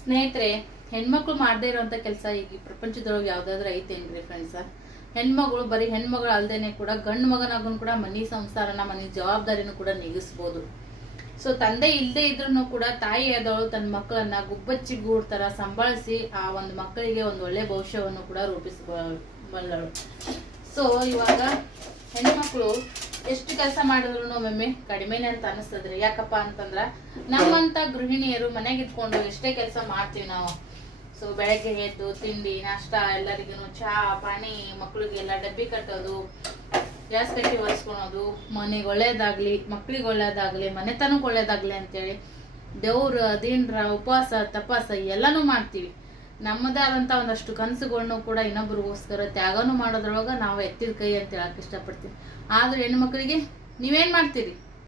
ಸ್ನೇಹಿತರೆ, ಹೆಣ್ಮಕ್ಳು ಮಾಡದೇ ಇರುವಂತ ಕೆಲಸ ಈಗ ಪ್ರಪಂಚದೊಳಗೆ ಯಾವ್ದಾದ್ರು ಐತೇನ್ರಿ ಫ್ರೆಂಡ್ಸ್? ಹೆಣ್ಮಗಳು ಬರೀ ಹೆಣ್ಮಗಳು ಅಲ್ದೇನೆ ಕೂಡ ಗಂಡು ಮಗನಾಗೂ ಕೂಡ ಮನಿ ಸಂಸಾರನ ಮನಿ ಜವಾಬ್ದಾರಿನೂ ಕೂಡ ನಿಗಿಸ್ಬೋದು. ಸೊ ತಂದೆ ಇಲ್ಲದೆ ಇದ್ರೂ ಕೂಡ ತಾಯಿ ಆದವಳು ತನ್ನ ಮಕ್ಕಳನ್ನ ಗುಬ್ಬಚ್ಚಿ ಗೂಡ್ ತರ ಸಂಭಾಳಿಸಿ ಆ ಒಂದು ಮಕ್ಕಳಿಗೆ ಒಂದು ಒಳ್ಳೆ ಭವಿಷ್ಯವನ್ನು ಕೂಡ ರೂಪಿಸಬಲ್ಲಳು. ಸೊ ಇವಾಗ ಹೆಣ್ಮಕ್ಳು ಎಷ್ಟು ಕೆಲಸ ಮಾಡಿದ್ರು ಒಮ್ಮೊಮ್ಮೆ ಕಡಿಮೆನೆ ಅಂತ ಅನಿಸ್ತದ್ರಿ. ಯಾಕಪ್ಪ ಅಂತಂದ್ರ ನಮ್ಮಂತ ಗೃಹಿಣಿಯರು ಮನೆಗೆ ಇಟ್ಕೊಂಡು ಎಷ್ಟೇ ಕೆಲಸ ಮಾಡ್ತೀವಿ ನಾವು. ಸೊ ಬೆಳಗ್ಗೆ ಎದ್ದು ತಿಂಡಿ ನಾಷ್ಟ ಎಲ್ಲರಿಗೂ ಚಹಾ ಪಾನಿ, ಮಕ್ಳಿಗೆಲ್ಲ ಡಬ್ಬಿ ಕಟ್ಟೋದು, ಗ್ಯಾಸ್ ಕಟ್ಟಿ ಒರೆಸ್ಕೊಳೋದು, ಮನೆಗೆ ಒಳ್ಳೇದಾಗ್ಲಿ, ಮಕ್ಳಿಗೆ ಒಳ್ಳೇದಾಗ್ಲಿ, ಮನೆತನಕ್ಕೆ ಒಳ್ಳೇದಾಗ್ಲಿ ಅಂತೇಳಿ ದೇವ್ರ ದೀನ್ರ ಉಪವಾಸ ತಪಾಸ ಎಲ್ಲಾನು ಮಾಡ್ತೀವಿ. ನಮ್ಮದೇ ಆದಂತ ಒಂದಷ್ಟು ಕನಸುಗಳನ್ನು ಕೂಡ ಇನ್ನೊಬ್ರಿಗೋಸ್ಕರ ತ್ಯಾಗನೂ ಮಾಡೋದ್ರೊಳಗ ನಾವು ಎತ್ತಿದ ಕೈ ಅಂತ ಹೇಳಕ್ ಇಷ್ಟಪಡ್ತೀವಿ. ಆದ್ರೆ ಹೆಣ್ಮಕ್ಳಿಗೆ ನೀವೇನ್ ಮಾಡ್ತೀರಿ?